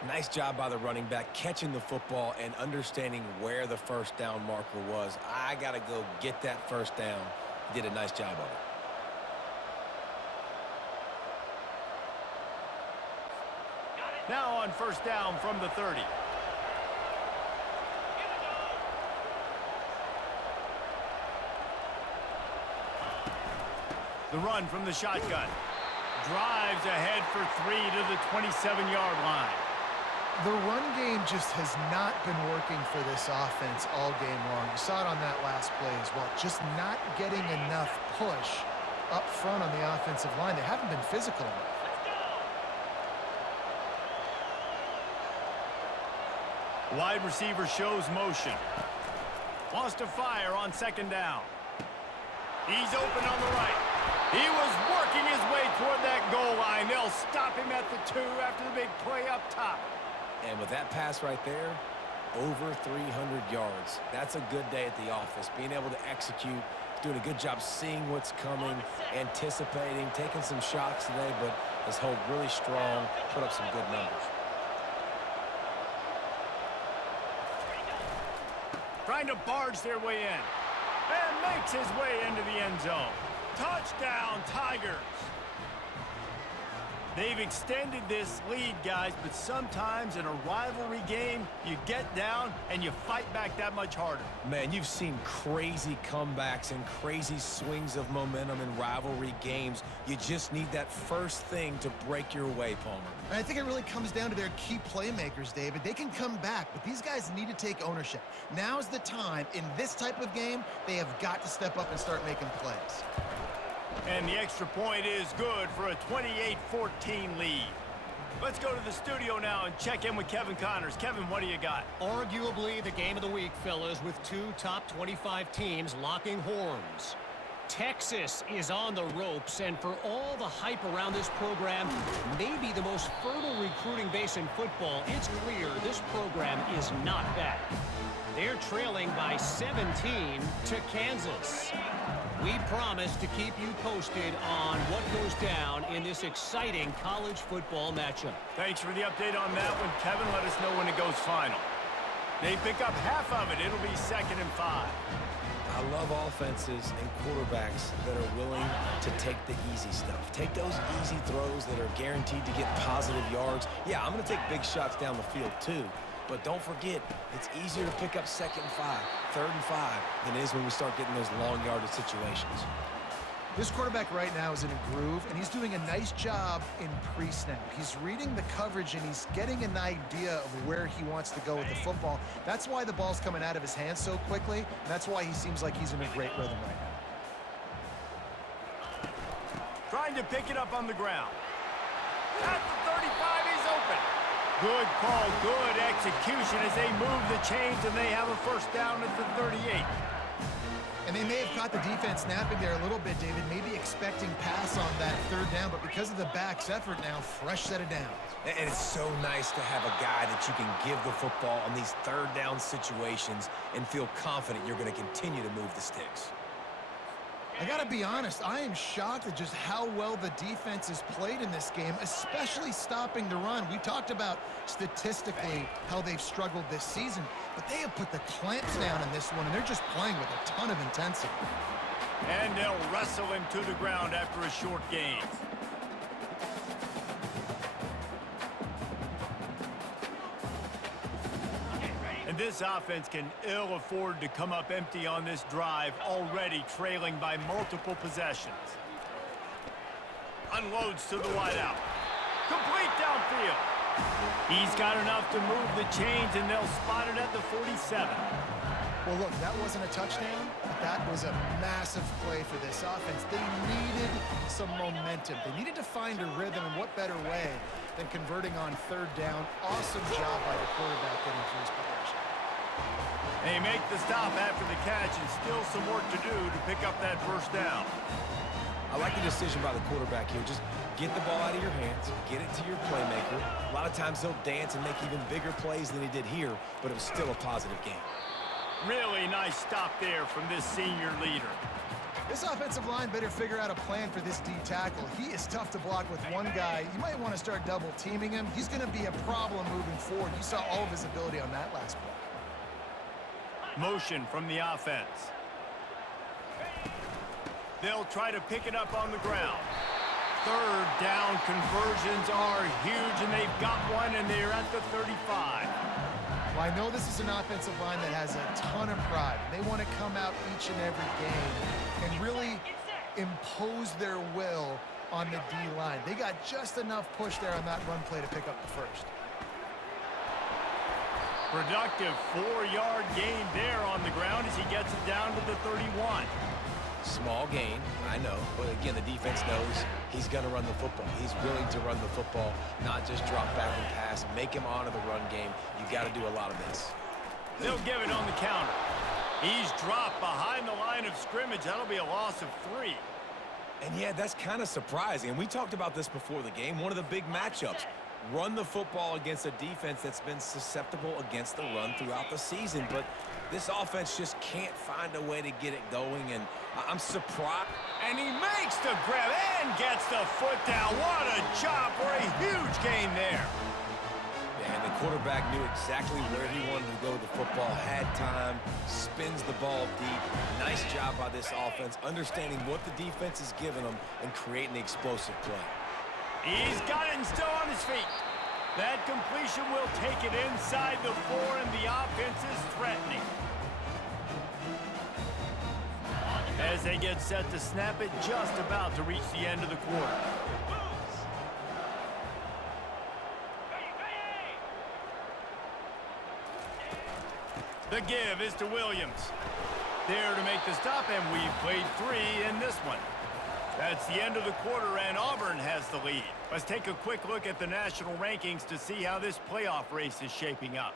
Nice job by the running back, catching the football and understanding where the first down marker was. I got to go get that first down. He did a nice job of it. Now on 1st down from the 30. The run from the shotgun. Drives ahead for 3 to the 27-yard line. The run game just has not been working for this offense all game long. You saw it on that last play as well. Just not getting enough push up front on the offensive line. They haven't been physical enough. Wide receiver shows motion. Wants to fire on 2nd down. He's open on the right. He was working his way toward that goal line. They'll stop him at the 2 after the big play up top. And with that pass right there, over 300 yards. That's a good day at the office. Being able to execute, doing a good job seeing what's coming, anticipating, taking some shots today, but has held really strong, put up some good numbers. Trying to barge their way in. And makes his way into the end zone. Touchdown, Tigers. They've extended this lead, guys, but sometimes in a rivalry game, you get down and you fight back that much harder. Man, you've seen crazy comebacks and crazy swings of momentum in rivalry games. You just need that first thing to break your way, Palmer. And I think it really comes down to their key playmakers, David. They can come back, but these guys need to take ownership. Now's the time. In this type of game, they have got to step up and start making plays. And the extra point is good for a 28-14 lead. Let's go to the studio now and check in with Kevin Connors. Kevin, what do you got? Arguably the game of the week, fellas, with two top 25 teams locking horns. Texas is on the ropes, and for all the hype around this program, maybe the most fertile recruiting base in football, it's clear this program is not bad. They're trailing by 17 to Kansas. We promise to keep you posted on what goes down in this exciting college football matchup. Thanks for the update on that one, Kevin. Let us know when it goes final. They pick up half of it. It'll be 2nd and 5. I love offenses and quarterbacks that are willing to take the easy stuff. Take those easy throws that are guaranteed to get positive yards. Yeah, I'm going to take big shots down the field too. But don't forget, it's easier to pick up 2nd and 5, 3rd and 5 than it is when we start getting those long yardage situations. This quarterback right now is in a groove, and he's doing a nice job in pre-snap. He's reading the coverage, and he's getting an idea of where he wants to go with the football. That's why the ball's coming out of his hands so quickly, and that's why he seems like he's in a great rhythm right now. Trying to pick it up on the ground. At the 35, he's open. Good call, good execution as they move the chains, and they have a first down at the 38. And they may have caught the defense snapping there a little bit, David, maybe expecting pass on that 3rd down, but because of the back's effort now, fresh set of downs. And it's so nice to have a guy that you can give the football on these 3rd down situations and feel confident you're going to continue to move the sticks. I got to be honest, I am shocked at just how well the defense has played in this game, especially stopping the run. We talked about statistically how they've struggled this season, but they have put the clamps down in this one, and they're just playing with a ton of intensity. And they'll wrestle him to the ground after a short gain. And this offense can ill afford to come up empty on this drive, already trailing by multiple possessions. Unloads to the wideout. Complete downfield. He's got enough to move the chains, and they'll spot it at the 47. Well, look, that wasn't a touchdown, but that was a massive play for this offense. They needed some momentum. They needed to find a rhythm, and what better way than converting on 3rd down. Awesome job by the quarterback getting through his progression. They make the stop after the catch, and still some work to do to pick up that first down. I like the decision by the quarterback here. Just get the ball out of your hands, get it to your playmaker. A lot of times he'll dance and make even bigger plays than he did here, but it was still a positive game. Really nice stop there from this senior leader. This offensive line better figure out a plan for this D tackle. He is tough to block with one guy. You might want to start double teaming him. He's going to be a problem moving forward. You saw all of his ability on that last play. Motion from the offense. They'll try to pick it up on the ground. 3rd down conversions are huge, and they've got one, and they're at the 35. Well, I know this is an offensive line that has a ton of pride. They want to come out each and every game and really impose their will on the D-line. They got just enough push there on that run play to pick up the first. Productive 4-yard gain there on the ground as he gets it down to the 31. Small gain, I know, but again, the defense knows he's going to run the football. He's willing to run the football, not just drop back and pass, make him honor the run game. You got to do a lot of this. They'll give it on the counter. He's dropped behind the line of scrimmage. That'll be a loss of 3. And yeah, that's kind of surprising. And we talked about this before the game. One of the big matchups. Run the football against a defense that's been susceptible against the run throughout the season. But this offense just can't find a way to get it going, and I'm surprised. And he makes the grab and gets the foot down. What a job for a huge gain there. Yeah, and the quarterback knew exactly where he wanted to go with the football, had time, spins the ball deep. Nice job by this offense, understanding what the defense is giving them and creating the explosive play. He's got it and still on his feet. That completion will take it inside the 4, and the offense is threatening. As they get set to snap it, just about to reach the end of the quarter. The give is to Williams. There to make the stop, and we've played 3 in this one. That's the end of the quarter, and Auburn has the lead. Let's take a quick look at the national rankings to see how this playoff race is shaping up.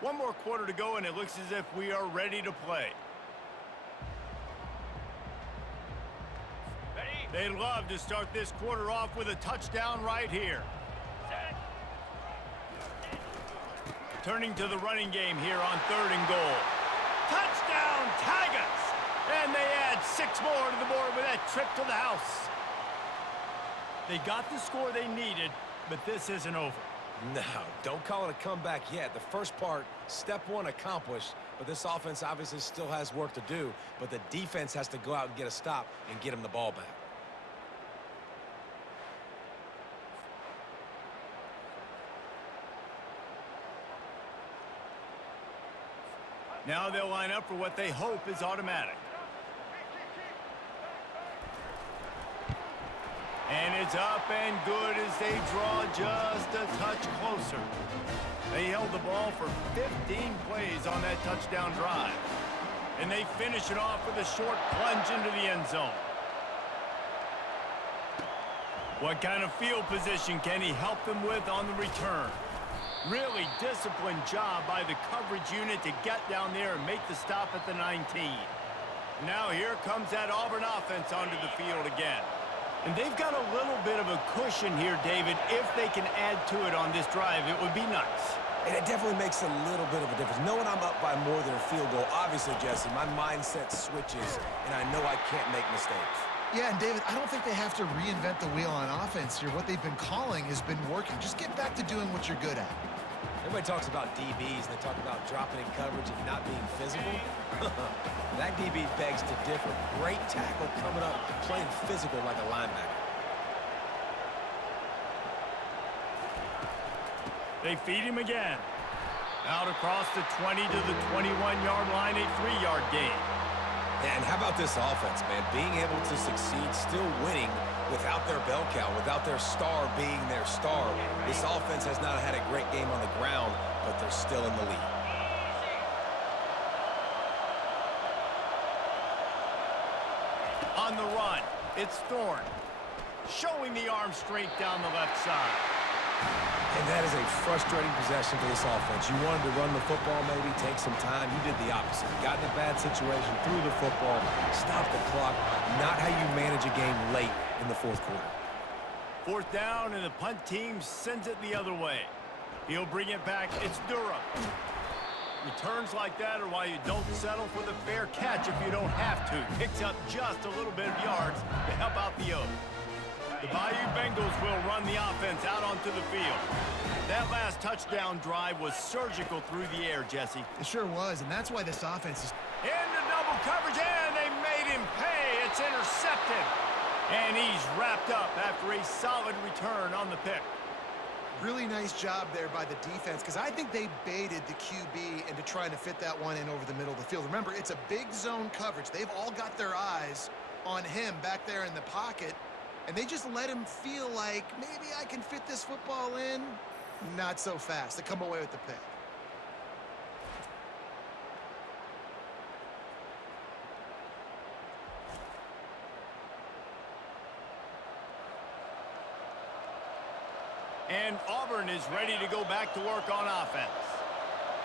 One more quarter to go, and it looks as if we are ready to play. They'd love to start this quarter off with a touchdown right here. Turning to the running game here on 3rd and goal. Touchdown, Tigers! And they add 6 more to the board with that trip to the house. They got the score they needed, but this isn't over. No, don't call it a comeback yet. The first part, step 1 accomplished, but this offense obviously still has work to do, but the defense has to go out and get a stop and get him the ball back. Now they'll line up for what they hope is automatic. And it's up and good as they draw just a touch closer. They held the ball for 15 plays on that touchdown drive. And they finish it off with a short plunge into the end zone. What kind of field position can he help them with on the return? Really disciplined job by the coverage unit to get down there and make the stop at the 19. Now here comes that Auburn offense onto the field again. And they've got a little bit of a cushion here, David. If they can add to it on this drive, it would be nice. And it definitely makes a little bit of a difference. Knowing I'm up by more than a field goal, obviously, Jesse, my mindset switches, and I know I can't make mistakes. Yeah, and David, I don't think they have to reinvent the wheel on offense here. What they've been calling has been working. Just get back to doing what you're good at. Everybody talks about DBs, and they talk about dropping in coverage and not being physical. That DB begs to differ. Great tackle coming up, playing physical like a linebacker. They feed him again. Out across the 20 to the 21-yard line, a 3-yard gain. And how about this offense, man? Being able to succeed, still winning without their bell cow, without their star being their star. This offense has not had a great game on the ground, but they're still in the lead. On the run, it's Thorne. Showing the arm strength down the left side. And that is a frustrating possession for this offense. You wanted to run the football, maybe take some time. You did the opposite. You got in a bad situation, threw the football, stopped the clock. Not how you manage a game late in the 4th quarter. 4th down, and the punt team sends it the other way. He'll bring it back. It's Durham. Returns like that are why you don't settle for the fair catch if you don't have to. Picks up just a little bit of yards to help out the O's. The Bayou Bengals will run the offense out onto the field. That last touchdown drive was surgical through the air, Jesse. It sure was, and that's why this offense is... Into double coverage, and they made him pay. It's intercepted. And he's wrapped up after a solid return on the pick. Really nice job there by the defense, because I think they baited the QB into trying to fit that one in over the middle of the field. Remember, it's a big zone coverage. They've all got their eyes on him back there in the pocket. And they just let him feel like, maybe I can fit this football in. Not so fast. They come away with the pick. And Auburn is ready to go back to work on offense.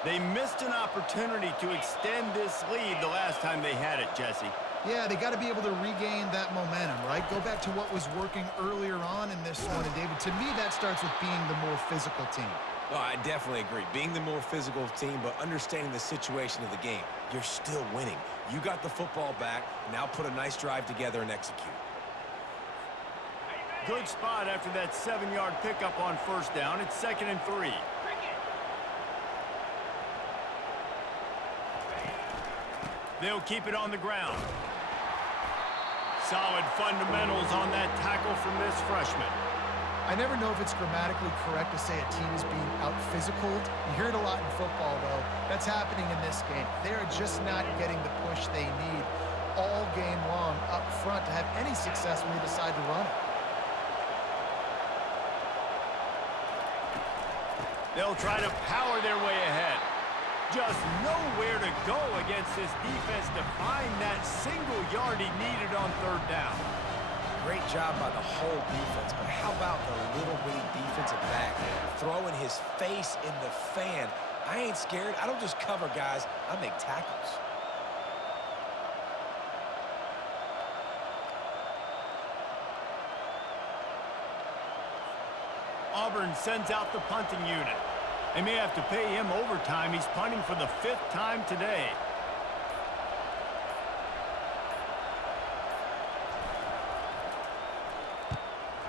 They missed an opportunity to extend this lead the last time they had it, Jesse. Yeah, they got to be able to regain that momentum, right? Go back to what was working earlier on in this one. And, David, to me, that starts with being the more physical team. Oh, I definitely agree. Being the more physical team, but understanding the situation of the game. You're still winning. You got the football back. Now put a nice drive together and execute. Good spot after that 7-yard pickup on 1st down. It's 2nd and 3. They'll keep it on the ground. Solid fundamentals on that tackle from this freshman. I never know if it's grammatically correct to say a team is being out-physicaled. You hear it a lot in football, though. That's happening in this game. They are just not getting the push they need all game long up front to have any success when they decide to run it. They'll try to power their way ahead. Just nowhere to go against this defense to find that single yard he needed on third down. Great job by the whole defense, but how about the little bitty defensive back throwing his face in the fan? I ain't scared. I don't just cover guys. I make tackles. Auburn sends out the punting unit. They may have to pay him overtime. He's punting for the 5th time today.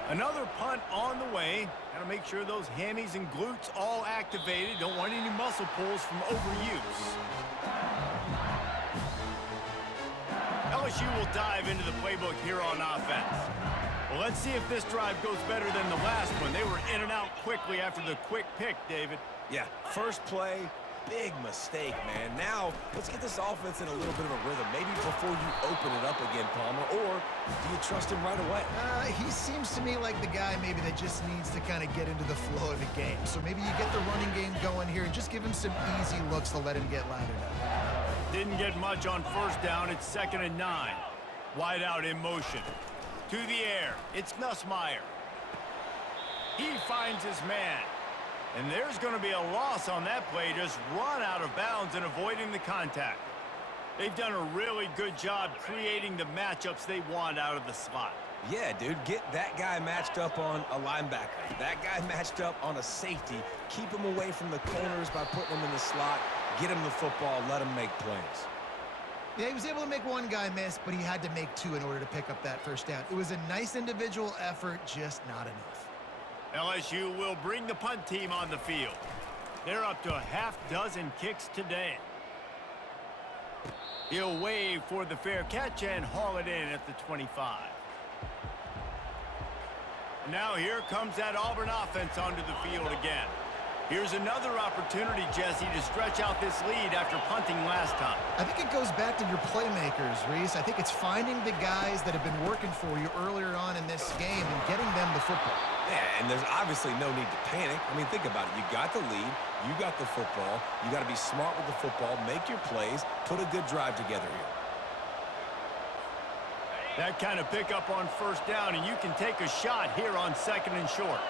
Another punt on the way. Got to make sure those hammies and glutes all activated. Don't want any muscle pulls from overuse. LSU will dive into the playbook here on offense. Well, let's see if this drive goes better than the last one. They were in and out quickly after the quick pick, David. Yeah, first play, big mistake, man. Now, let's get this offense in a little bit of a rhythm. Maybe before you open it up again, Palmer, or do you trust him right away? He seems to me like the guy maybe that just needs to kind of get into the flow of the game. So maybe you get the running game going here and just give him some easy looks to let him get lathered up. Didn't get much on first down. It's 2nd and 9. Wide out in motion. To the air. It's Nussmeier. He finds his man. And there's going to be a loss on that play. Just run out of bounds and avoiding the contact. They've done a really good job creating the matchups they want out of the slot. Yeah, dude, get that guy matched up on a linebacker. That guy matched up on a safety. Keep him away from the corners by putting him in the slot. Get him the football. Let him make plays. Yeah, he was able to make one guy miss, but he had to make 2 in order to pick up that first down. It was a nice individual effort, just not enough. LSU will bring the punt team on the field. They're up to a half-dozen kicks today. He'll wave for the fair catch and haul it in at the 25. And now here comes that Auburn offense onto the field again. Here's another opportunity, Jesse, to stretch out this lead after punting last time. I think it goes back to your playmakers, Reese. I think it's finding the guys that have been working for you earlier on in this game and getting them the football. Yeah, and there's obviously no need to panic. I mean, think about it. You got the lead. You got the football. You got to be smart with the football. Make your plays. Put a good drive together here. That kind of pickup on first down, and you can take a shot here on 2nd and short.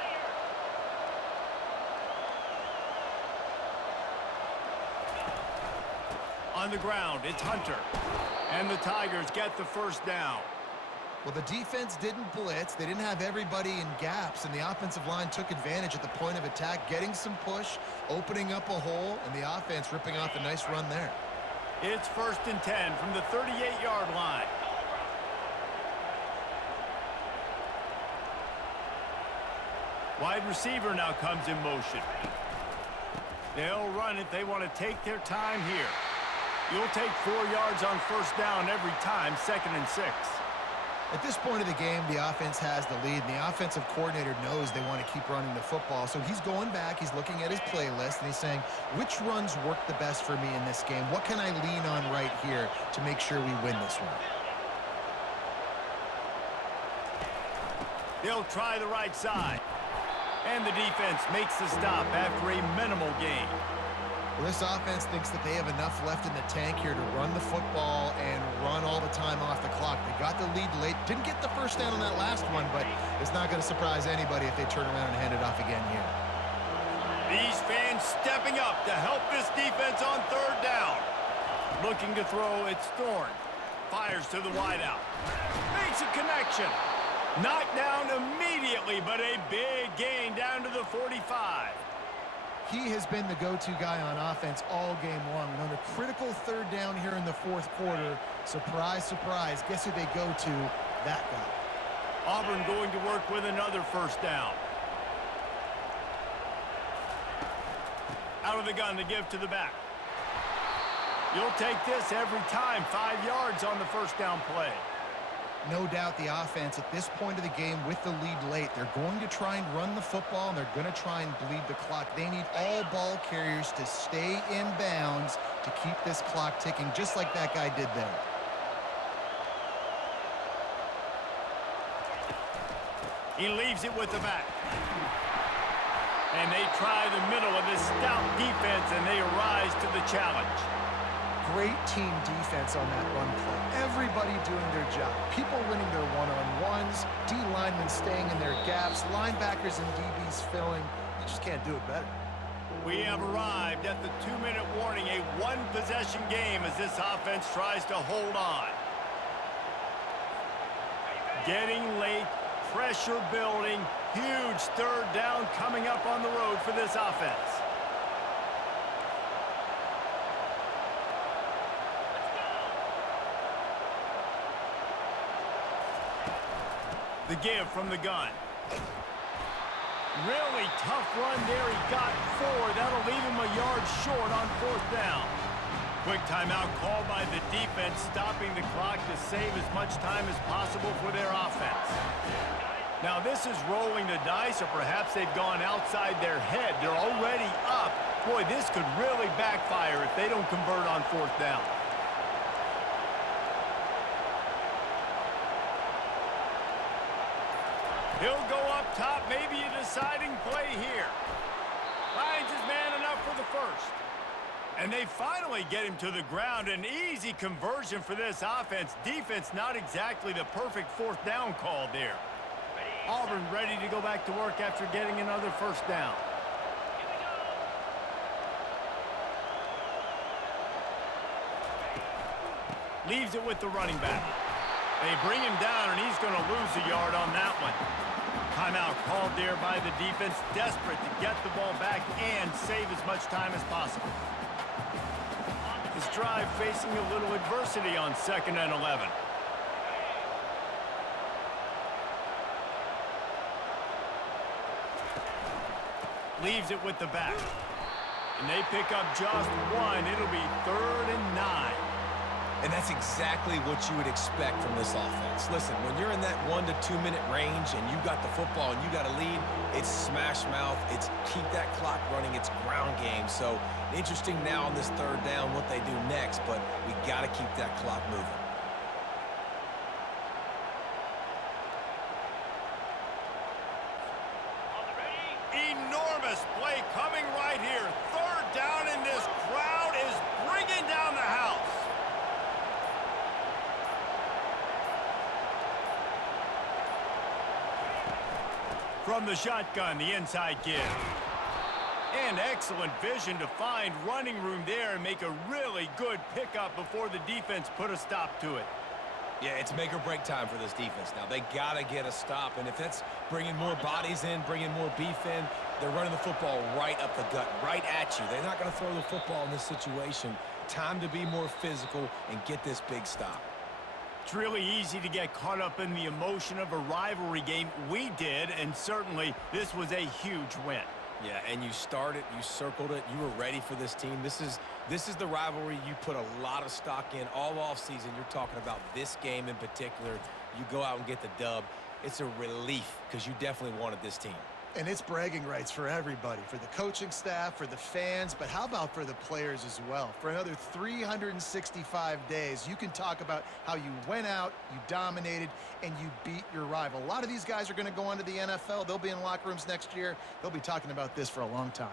On the ground, it's Hunter. And the Tigers get the first down. Well, the defense didn't blitz. They didn't have everybody in gaps, and the offensive line took advantage at the point of attack, getting some push, opening up a hole, and the offense ripping off a nice run there. It's 1st and 10 from the 38-yard line. Wide receiver now comes in motion. They'll run it. They want to take their time here. You'll take 4 yards on first down every time, 2nd and 6. At this point of the game, the offense has the lead, and the offensive coordinator knows they want to keep running the football. So he's going back, he's looking at his playlist, and he's saying, which runs work the best for me in this game? What can I lean on right here to make sure we win this one? They'll try the right side. And the defense makes the stop after a minimal gain. Well, this offense thinks that they have enough left in the tank here to run the football and run all the time off the clock. They got the lead late. Didn't get the first down on that last one, but it's not going to surprise anybody if they turn around and hand it off again here. These fans stepping up to help this defense on third down. Looking to throw, it's Thorne. Fires to the wideout. Makes a connection. Knocked down immediately, but a big gain down to the 45. He has been the go-to guy on offense all game long. And on a critical third down here in the 4th quarter, surprise, surprise, guess who they go to? That guy. Auburn going to work with another first down. Out of the gun to give to the back. You'll take this every time. 5 yards on the first down play. No doubt the offense at this point of the game with the lead late, they're going to try and run the football, and they're going to try and bleed the clock. They need all ball carriers to stay in bounds to keep this clock ticking, just like that guy did there. He leaves it with the back. And they try the middle of this stout defense, and they rise to the challenge. Great team defense on that run play. Everybody doing their job. People winning their one-on-ones, D linemen staying in their gaps, linebackers and DBs filling. You just can't do it better. We have arrived at the 2-minute warning, a one-possession game as this offense tries to hold on. Getting late, pressure building, huge third down coming up on the road for this offense. The give from the gun. Really tough run there. He got 4. That'll leave him a yard short on 4th down. Quick timeout called by the defense, stopping the clock to save as much time as possible for their offense. Now this is rolling the dice, or perhaps they've gone outside their head. They're already up. Boy, this could really backfire if they don't convert on 4th down. He'll go up top, maybe a deciding play here. Finds his man enough for the first. And they finally get him to the ground. An easy conversion for this offense. Defense not exactly the perfect 4th down call there. Auburn ready to go back to work after getting another first down. Leaves it with the running back. They bring him down, and he's going to lose a yard on that one. Timeout called there by the defense, desperate to get the ball back and save as much time as possible. This drive facing a little adversity on 2nd and 11. Leaves it with the back. And they pick up just 1. It'll be 3rd and 9. And that's exactly what you would expect from this offense. Listen, when you're in that 1 to 2 minute range and you got the football and you got a lead, it's smash mouth, it's keep that clock running, it's ground game. So interesting now on this 3rd down what they do next, but we got to keep that clock moving. Enormous play coming right here. 3rd down, and this crowd is bringing down the house. From the shotgun, the inside give. And excellent vision to find running room there and make a really good pickup before the defense put a stop to it. Yeah, it's make or break time for this defense now. They got to get a stop, and if that's bringing more bodies in, bringing more beef in, they're running the football right up the gut, right at you. They're not going to throw the football in this situation. Time to be more physical and get this big stop. It's really easy to get caught up in the emotion of a rivalry game. We did, and certainly this was a huge win. Yeah, and you started, you circled it, you were ready for this team. This is the rivalry you put a lot of stock in all offseason. You're talking about this game in particular. You go out and get the dub. It's a relief because you definitely wanted this team. And it's bragging rights for everybody, for the coaching staff, for the fans, but how about for the players as well? For another 365 days, you can talk about how you went out, you dominated, and you beat your rival. A lot of these guys are going to go on to the NFL. They'll be in locker rooms next year. They'll be talking about this for a long time.